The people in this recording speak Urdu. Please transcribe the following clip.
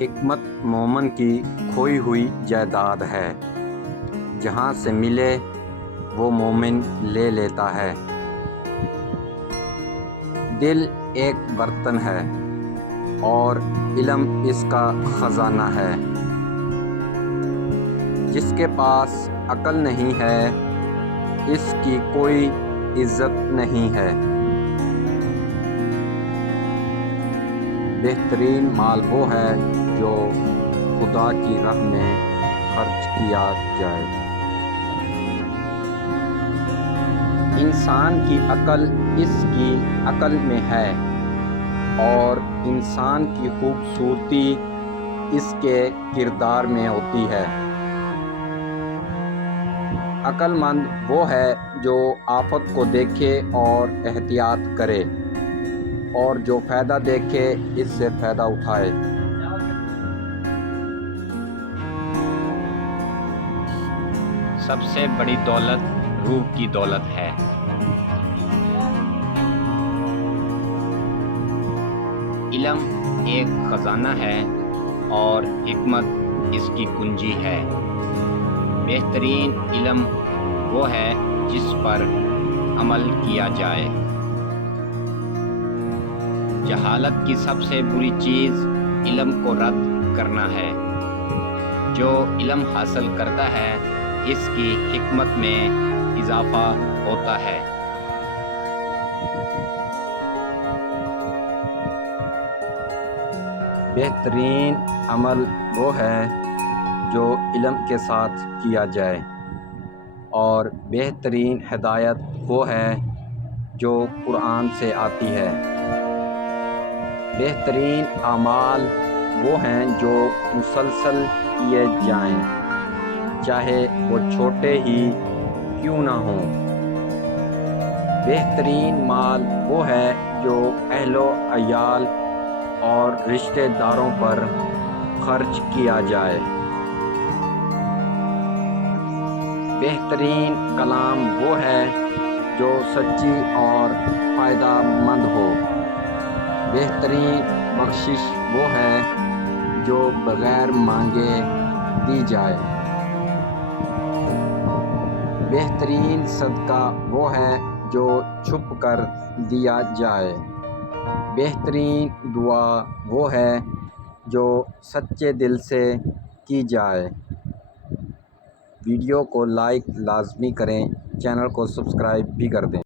حکمت مومن کی کھوئی ہوئی جائیداد ہے، جہاں سے ملے وہ مومن لے لیتا ہے۔ دل ایک برتن ہے اور علم اس کا خزانہ ہے۔ جس کے پاس عقل نہیں ہے اس کی کوئی عزت نہیں ہے۔ بہترین مال وہ ہے جو خدا کی راہ میں خرچ کیا جائے۔ انسان کی عقل اس کی عقل میں ہے اور انسان کی خوبصورتی اس کے کردار میں ہوتی ہے۔ عقل مند وہ ہے جو آفت کو دیکھے اور احتیاط کرے، اور جو فائدہ دیکھے اس سے فائدہ اٹھائے۔ سب سے بڑی دولت روح کی دولت ہے۔ علم ایک خزانہ ہے اور حکمت اس کی کنجی ہے۔ بہترین علم وہ ہے جس پر عمل کیا جائے۔ جہالت کی سب سے بری چیز علم کو رد کرنا ہے۔ جو علم حاصل کرتا ہے اس کی حکمت میں اضافہ ہوتا ہے۔ بہترین عمل وہ ہے جو علم کے ساتھ کیا جائے، اور بہترین ہدایت وہ ہے جو قرآن سے آتی ہے۔ بہترین اعمال وہ ہیں جو مسلسل کیے جائیں، چاہے وہ چھوٹے ہی کیوں نہ ہوں۔ بہترین مال وہ ہے جو اہل و عیال اور رشتہ داروں پر خرچ کیا جائے۔ بہترین کلام وہ ہے جو سچی اور فائدہ مند ہو۔ بہترین بخشش وہ ہے جو بغیر مانگے دی جائے۔ بہترین صدقہ وہ ہے جو چھپ کر دیا جائے۔ بہترین دعا وہ ہے جو سچے دل سے کی جائے۔ ویڈیو کو لائک لازمی کریں، چینل کو سبسکرائب بھی کر دیں۔